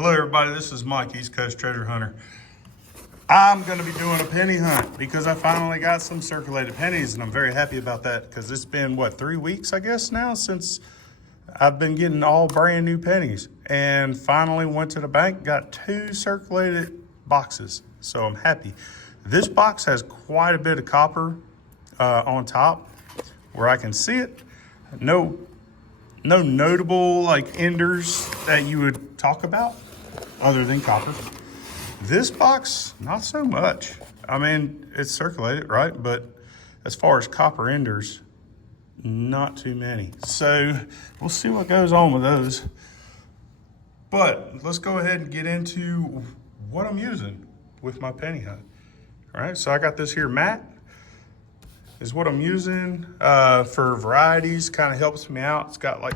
Hello everybody, this is Mike, East Coast Treasure Hunter. I'm gonna be doing a penny hunt because I finally got some circulated pennies and I'm very happy about that because it's been, 3 weeks, I guess now, since I've been getting all brand new pennies. And finally went to the bank, got 2 circulated boxes, so I'm happy. This box has quite a bit of copper on top where I can see it. No notable enders that you would talk about other than copper. This box, not so much. I mean, it's circulated, right? But as far as copper enders, not too many. So we'll see what goes on with those. But let's go ahead and get into what I'm using with my penny hunt. All right, so I got this here mat is what I'm using for varieties. Kind of helps me out. It's got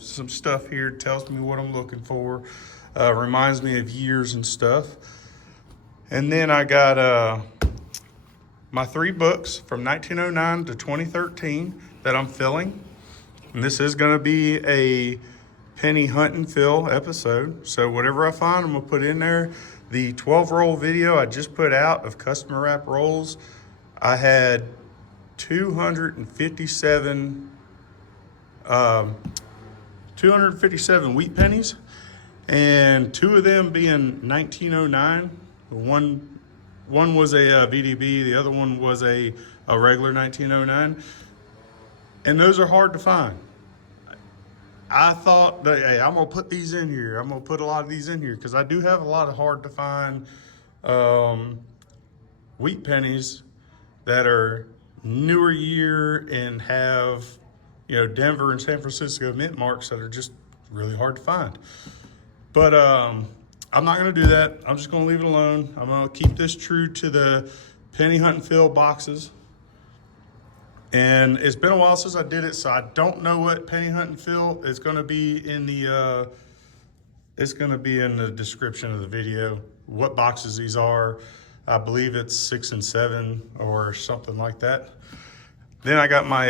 some stuff here, tells me what I'm looking for, reminds me of years and stuff. And then I got my 3 books from 1909 to 2013 that I'm filling. And this is gonna be a penny hunt and fill episode. So whatever I find, I'm gonna put in there. The 12 roll video I just put out of customer wrap rolls, I had 257 wheat pennies, and 2 of them being 1909. One was a VDB, the other one was a regular 1909, and those are hard to find. I thought that, hey, I'm gonna put these in here. I'm gonna put a lot of these in here because I do have a lot of hard to find wheat pennies that are newer year and have, Denver and San Francisco mint marks that are just really hard to find. But I'm not gonna do that. I'm just gonna leave it alone. I'm gonna keep this true to the penny hunt and fill boxes. And it's been a while since I did it, so I don't know what penny hunt and fill is gonna be in the, it's gonna be in the description of the video, what boxes these are. I believe it's 6 and 7 or something like that. Then I got my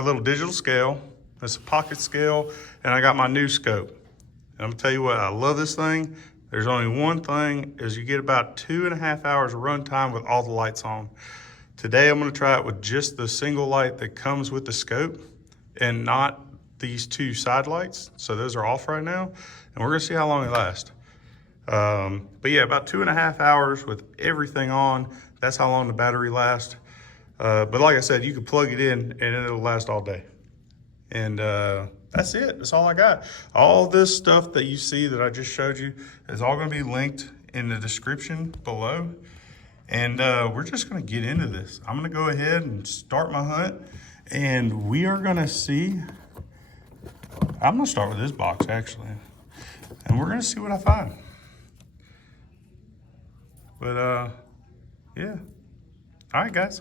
little digital scale. It's a pocket scale, and I got my new scope. And I'm gonna tell you what, I love this thing. There's only one thing, is you get about 2.5 hours of run time with all the lights on. Today I'm gonna try it with just the single light that comes with the scope and not these 2 side lights. So those are off right now, and we're gonna see how long it lasts. But yeah, about 2.5 hours with everything on. That's how long the battery lasts. But like I said, you can plug it in and it'll last all day. And that's it. That's all I got. All this stuff that you see that I just showed you is all going to be linked in the description below. And we're just going to get into this. I'm going to go ahead and start my hunt, and we are going to see. I'm going to start with this box actually, and we're going to see what I find. But yeah. All right, guys.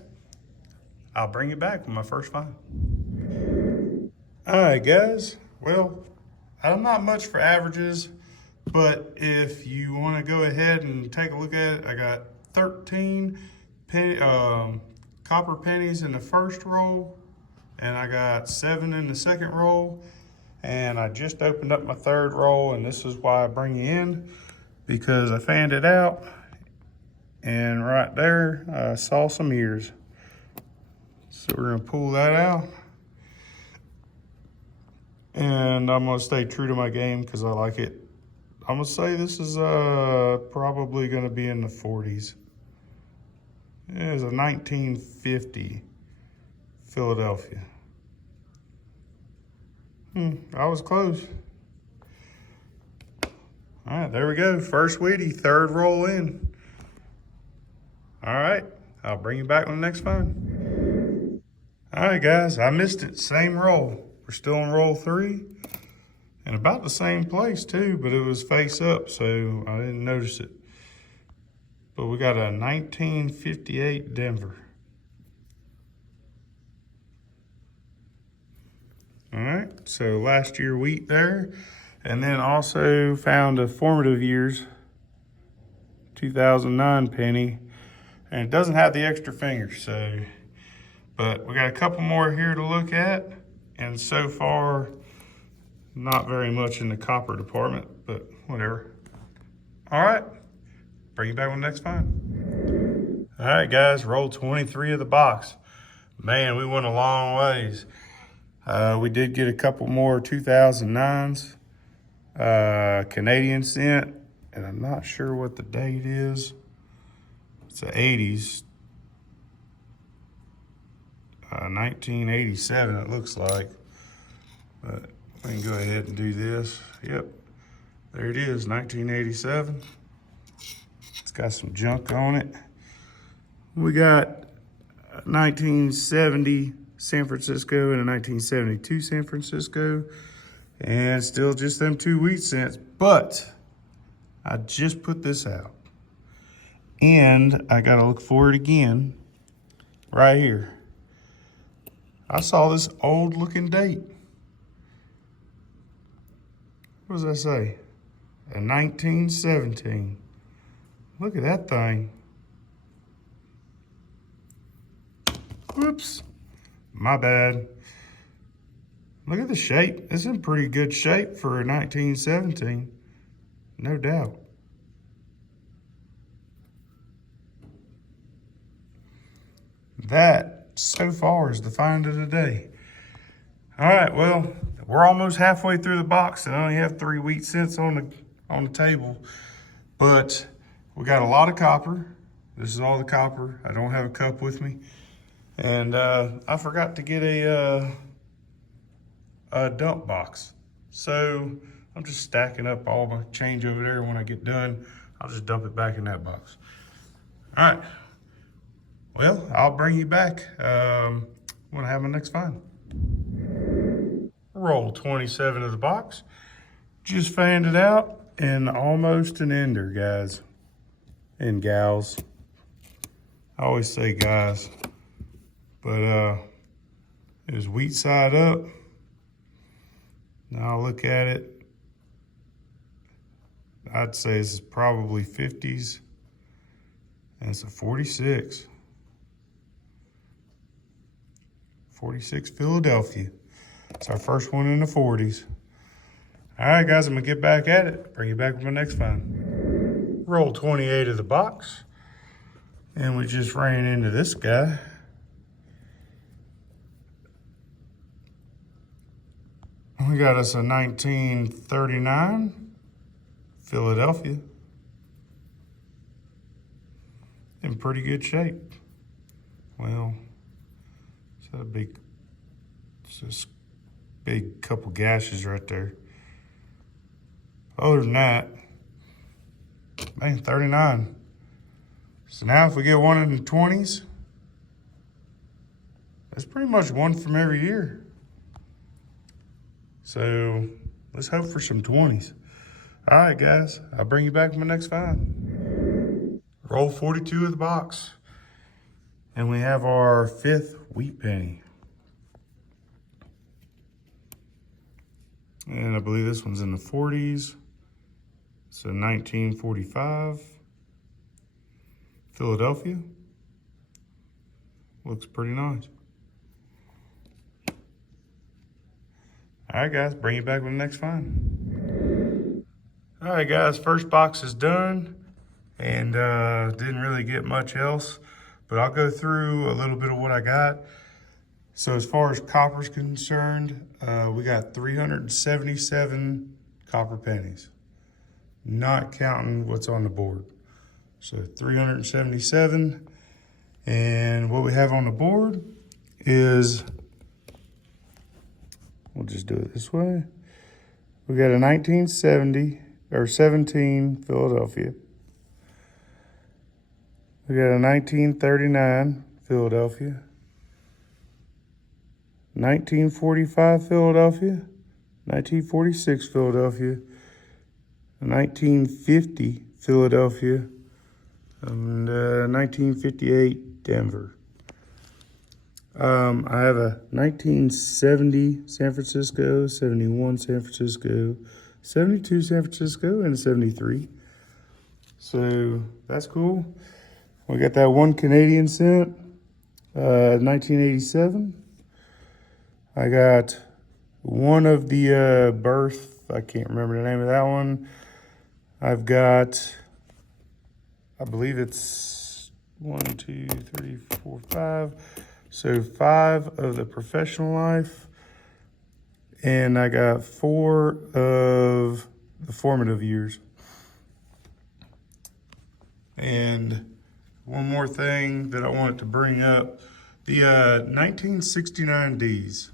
I'll bring you back with my first find. All right, guys. Well, I'm not much for averages, but if you want to go ahead and take a look at it, I got 13 copper pennies in the first roll, and I got 7 in the second roll. And I just opened up my 3rd roll, and this is why I bring you in, because I fanned it out. And right there, I saw some ears. So we're gonna pull that out. And I'm gonna stay true to my game because I like it. I'm gonna say this is probably gonna be in the 40s. It is a 1950 Philadelphia. I was close. All right, there we go. First Wheatie, 3rd roll in. All right, I'll bring you back on the next find. All right, guys, I missed it. Same roll. We're still on roll 3. And about the same place too, but it was face up, so I didn't notice it. But we got a 1958 Denver. All right, so last year wheat there. And then also found a formative years, 2009 penny. And it doesn't have the extra fingers, so, but we got a couple more here to look at. And so far, Not very much in the copper department, but whatever. All right, bring you back with the next find. All right, guys, roll 23 of the box. Man, we went a long ways. We did get a couple more 2009s, Canadian cent, and I'm not sure what the date is. It's the 80s, 1987 it looks like. But we can go ahead and do this. Yep, there it is, 1987. It's got some junk on it. We got 1970 San Francisco and a 1972 San Francisco, and still just them 2 wheat cents. But I just put this out, and I gotta look for it again right here. I saw this old looking date. What does that say? A 1917. Look at that thing. Whoops, my bad. Look at the shape. It's in pretty good shape for a 1917, no doubt. That, so far, is the find of the day. All right, well, we're almost halfway through the box and I only have 3 wheat cents on the table, but we got a lot of copper. This is all the copper. I don't have a cup with me. And I forgot to get a dump box. So I'm just stacking up all my change over there. When I get done, I'll just dump it back in that box. All right. Well, I'll bring you back when I have my next find. Roll 27 of the box. Just fanned it out and almost an ender, guys and gals. I always say guys, but it was wheat side up. Now I'll look at it. I'd say this is probably 50s, and it's a 46. 46 Philadelphia. It's our first one in the 40s. All right, guys, I'm gonna get back at it. Bring you back with my next find. Roll 28 of the box. And we just ran into this guy. We got us a 1939 Philadelphia. In pretty good shape. Well, it's got a big, it's this big couple gashes right there. Other than that, man, 39. So now if we get one in the 20s, that's pretty much one from every year. So let's hope for some 20s. All right, guys, I'll bring you back with my next find. Roll 42 of the box. And we have our 5th wheat penny. And I believe this one's in the 40s. It's a 1945 Philadelphia. Looks pretty nice. All right, guys, bring you back with the next find. All right, guys, first box is done, and didn't really get much else, but I'll go through a little bit of what I got. So as far as copper's concerned, we got 377 copper pennies, not counting what's on the board. So 377, and what we have on the board is, we'll just do it this way. We got a 1970 or 17 Philadelphia. We got a 1939 Philadelphia. 1945 Philadelphia. 1946 Philadelphia. 1950 Philadelphia. And 1958 Denver. I have a 1970 San Francisco, 71 San Francisco, 72 San Francisco, and a 73. So that's cool. We got that one Canadian cent, 1987. I got one of the birth, I can't remember the name of that one. I've got, I believe it's 1, 2, 3, 4, 5. So 5 of the professional life. And I got 4 of the formative years. And one more thing that I wanted to bring up, the 1969 Ds.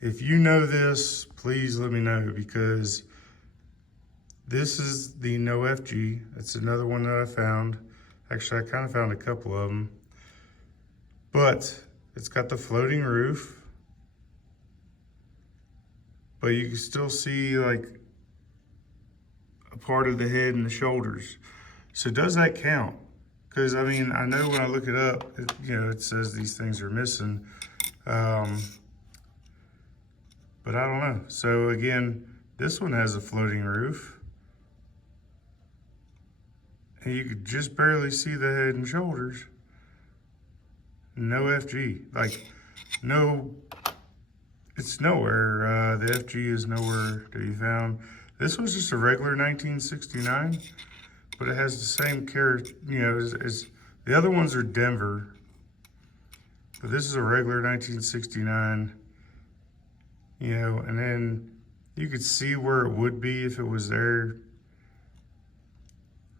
If you know this, please let me know, because this is the no FG. It's another one that I found. Actually, I kind of found a couple of them. But it's got the floating roof. But you can still see like a part of the head and the shoulders. So does that count? Because I mean, I know when I look it up, it says these things are missing. But I don't know. So again, this one has a floating roof. And you could just barely see the head and shoulders. No FG. Like, no, it's nowhere. The FG is nowhere to be found. This was just a regular 1969, but it has the same character, as the other ones are Denver. But this is a regular 1969. And then you could see where it would be if it was there.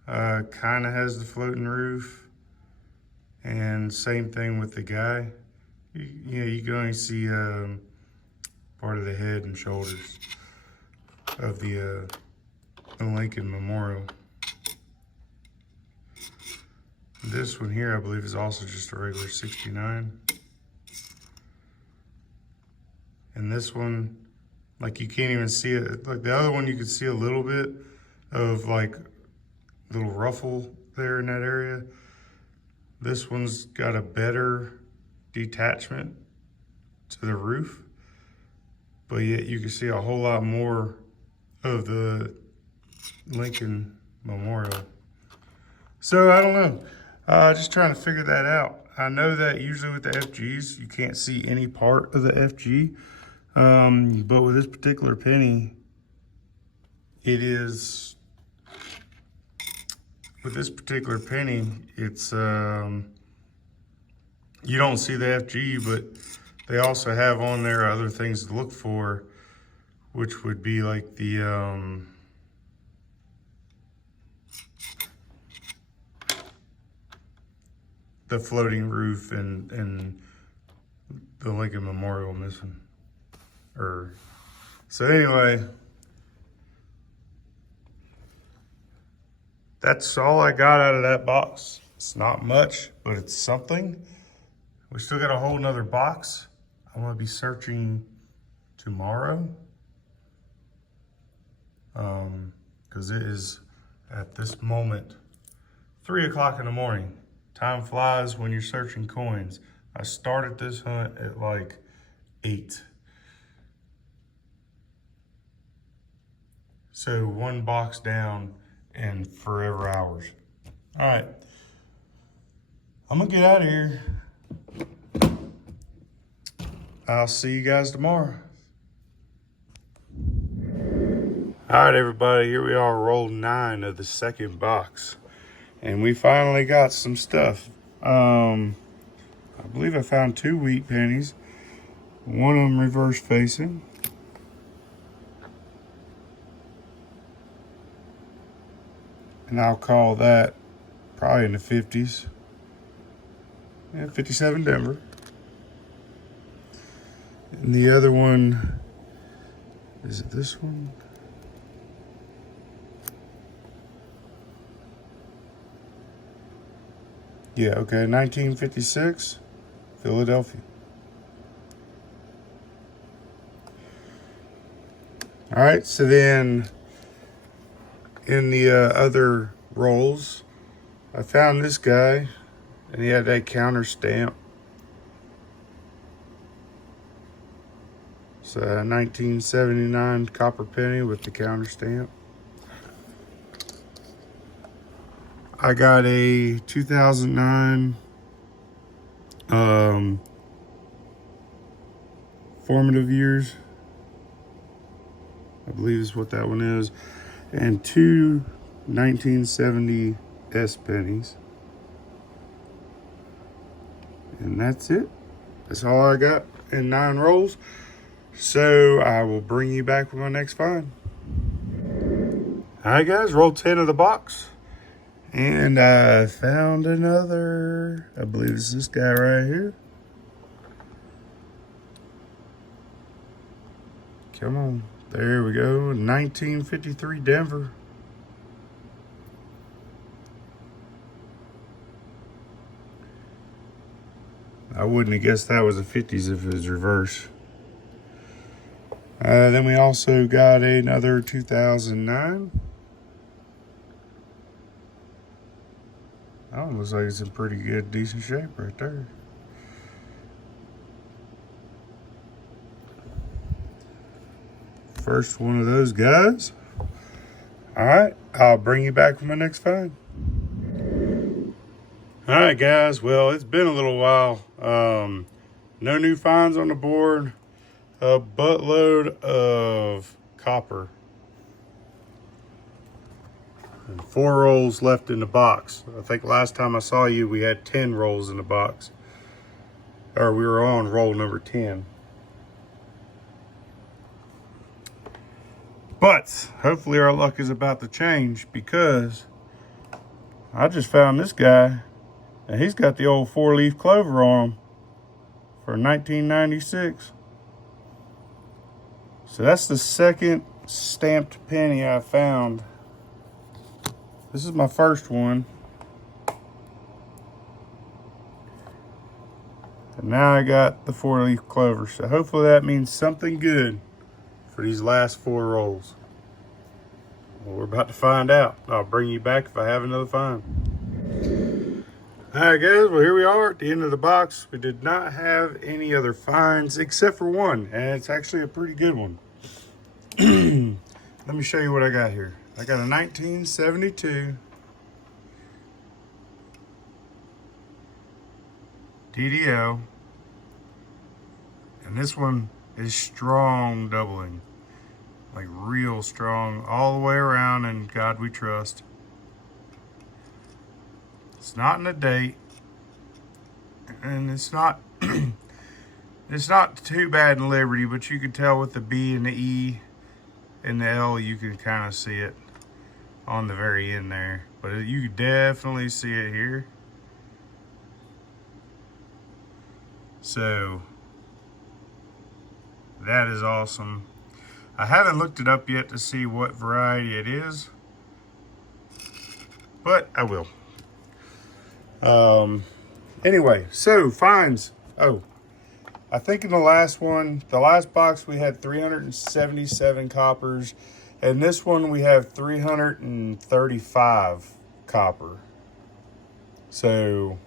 Kind of has the floating roof, and same thing with the guy. You can only see part of the head and shoulders of the Lincoln Memorial. This one here, I believe, is also just a regular 69. And this one, like, you can't even see it. Like the other one, you could see a little bit of like little ruffle there in that area. This one's got a better detachment to the roof, but yet you can see a whole lot more of the Lincoln Memorial. So I don't know, just trying to figure that out. I know that usually with the FGs, you can't see any part of the FG. But with this particular penny, it's, you don't see the FG, but they also have on there other things to look for, which would be like the floating roof and the Lincoln Memorial missing. So anyway, that's all I got out of that box. It's not much, but it's something. We still got a whole nother box. I'm gonna be searching tomorrow. Because it is, at this moment, 3 o'clock in the morning. Time flies when you're searching coins. I started this hunt at like 8. So 1 box down and forever hours. All right, I'm gonna get out of here. I'll see you guys tomorrow. All right, everybody, here we are, roll 9 of the second box. And we finally got some stuff. I believe I found 2 wheat pennies. One of them reverse facing. And I'll call that probably in the 50s. Yeah, 57 Denver. And the other one, is it this one? Yeah, okay, 1956, Philadelphia. All right, so then in the other rolls, I found this guy, and he had that counter stamp. It's a 1979 copper penny with the counter stamp. I got a 2009 formative years I believe is what that one is. And 2 1970 S pennies. And that's it. That's all I got in 9 rolls. So I will bring you back with my next find. All right, guys, roll 10 of the box. And I found another, I believe it's this guy right here. Come on, there we go, 1953 Denver. I wouldn't have guessed that was a 50s if it was reverse. Then we also got another 2009. That one looks like it's in pretty good, decent shape right there. First one of those guys. All right, I'll bring you back for my next find. All right, guys, well, it's been a little while. No new finds on the board. A buttload of copper. And 4 rolls left in the box. I think last time I saw you, we had 10 rolls in the box. Or we were on roll number 10. But hopefully our luck is about to change, because I just found this guy and he's got the old 4-leaf clover on him for 1996. So that's the second stamped penny I found. This is my first one. And now I got the 4-leaf clover. So hopefully that means something good for these last 4 rolls. Well, we're about to find out. I'll bring you back if I have another find. All right, guys, well, here we are at the end of the box. We did not have any other finds except for one, and it's actually a pretty good one. Let me show you what I got here. I got a 1972 DDL, and this one is strong doubling, like real strong all the way around, and God we trust. It's not in a date, and it's not it's not too bad in Liberty, but you can tell with the B and the E and the L, you can kind of see it on the very end there, but you can definitely see it here. So that is awesome. I haven't looked it up yet to see what variety it is, but I will. Anyway, so finds. Oh, I think in the last box we had 377 coppers, and this one we have 335 copper. So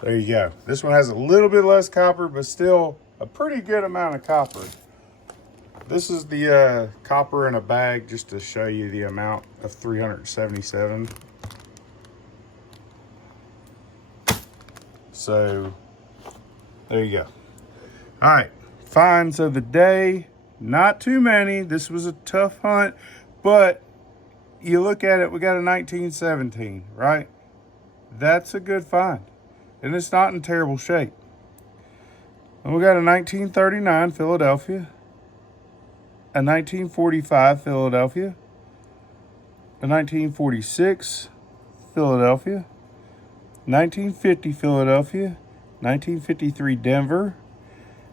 there you go. This one has a little bit less copper, but still a pretty good amount of copper. This is the copper in a bag, just to show you the amount of 377. So there you go. All right, finds of the day. Not too many. This was a tough hunt, but you look at it, we got a 1917, right? That's a good find, and it's not in terrible shape. And we got a 1939 Philadelphia, a 1945 Philadelphia, a 1946 Philadelphia, 1950 Philadelphia, 1953 Denver,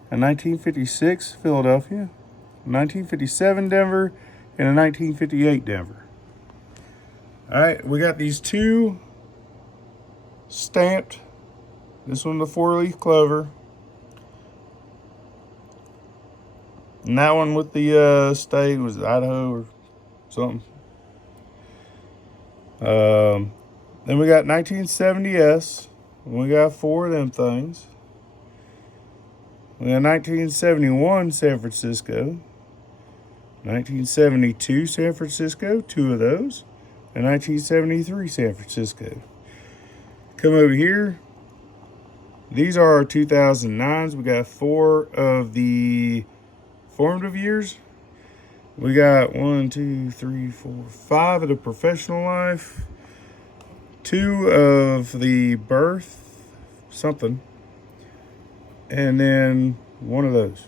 a 1956 Philadelphia, a 1957 Denver, and a 1958 Denver. All right, we got these 2 stamped. This one, the 4-leaf clover. And that one with the state was Idaho or something. Then we got 1970S. We got 4 of them things. We got 1971 San Francisco. 1972 San Francisco, 2 of those. And 1973 San Francisco. Come over here. These are our 2009s. We got 4 of the formative years. We got 1, 2, 3, 4, 5 of the professional life, 2 of the birth something, and then 1 of those.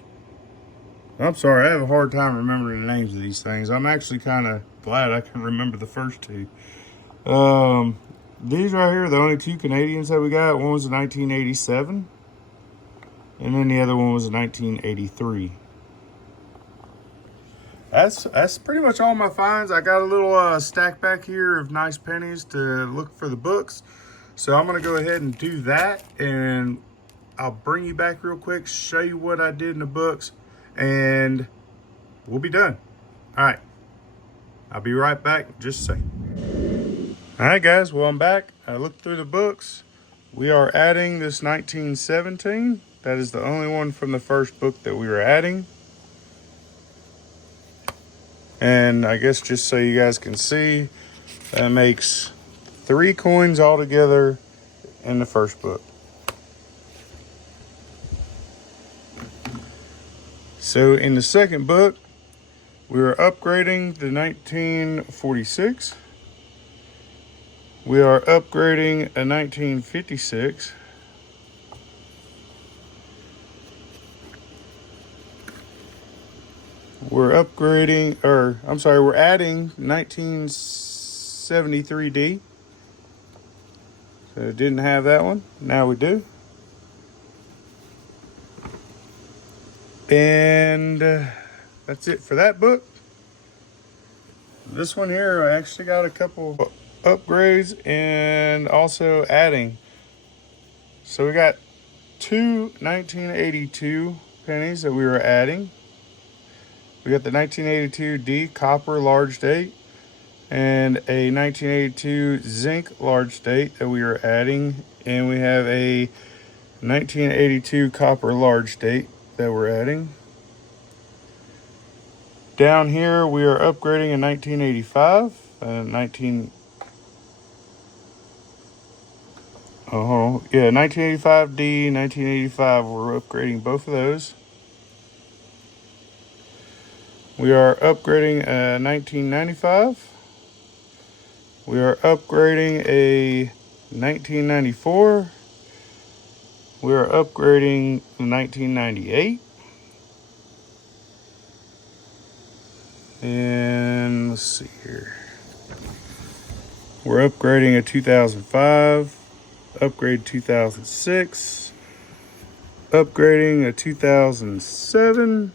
I'm sorry, I have a hard time remembering the names of these things. I'm actually kind of glad I can remember the first 2. These right here are the only 2 Canadians that we got. One was in 1987, and then the other one was in 1983. That's pretty much all my finds. I got a little stack back here of nice pennies to look for the books. So I'm going to go ahead and do that, and I'll bring you back real quick, show you what I did in the books, and we'll be done. All right. I'll be right back in just a second. All right, guys. Well, I'm back. I looked through the books. We are adding this 1917. That is the only one from the first book that we were adding. And I guess just so you guys can see, that makes 3 coins altogether in the first book. So in the second book, we are upgrading the 1946. We are upgrading a 1956. We're upgrading, we're adding 1973D. So didn't have that one, now we do. And that's it for that book. This one here, I actually got a couple upgrades and also adding. So we got 2 1982 pennies that we were adding. We got the 1982D copper large date and a 1982 zinc large date that we are adding. And we have a 1982 copper large date that we're adding. Down here, we are upgrading a 1985, 1985D, 1985. We're upgrading both of those. We are upgrading a 1995. We are upgrading a 1994. We are upgrading 1998. And let's see here. We're upgrading a 2005, upgrade 2006, upgrading a 2007.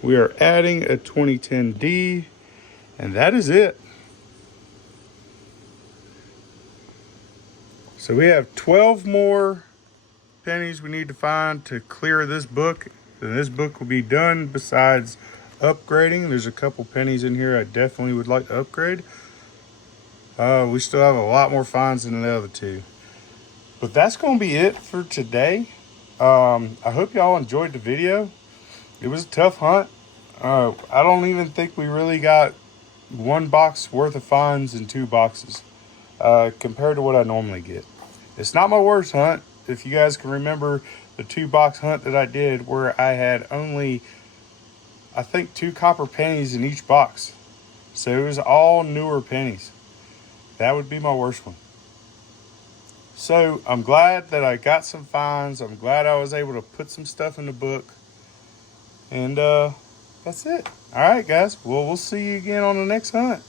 We are adding a 2010D, and that is it. So we have 12 more pennies we need to find to clear this book. Then this book will be done. Besides upgrading, there's a couple pennies in here I definitely would like to upgrade. We still have a lot more finds than the other 2. But that's going to be it for today. I hope y'all enjoyed the video. It was a tough hunt. I don't even think we really got 1 box worth of finds in 2 boxes compared to what I normally get. It's not my worst hunt. If you guys can remember the 2-box hunt that I did where I had only, I think, 2 copper pennies in each box. So it was all newer pennies. That would be my worst one. So I'm glad that I got some finds. I'm glad I was able to put some stuff in the book. And that's it. All right, guys. Well, we'll see you again on the next hunt.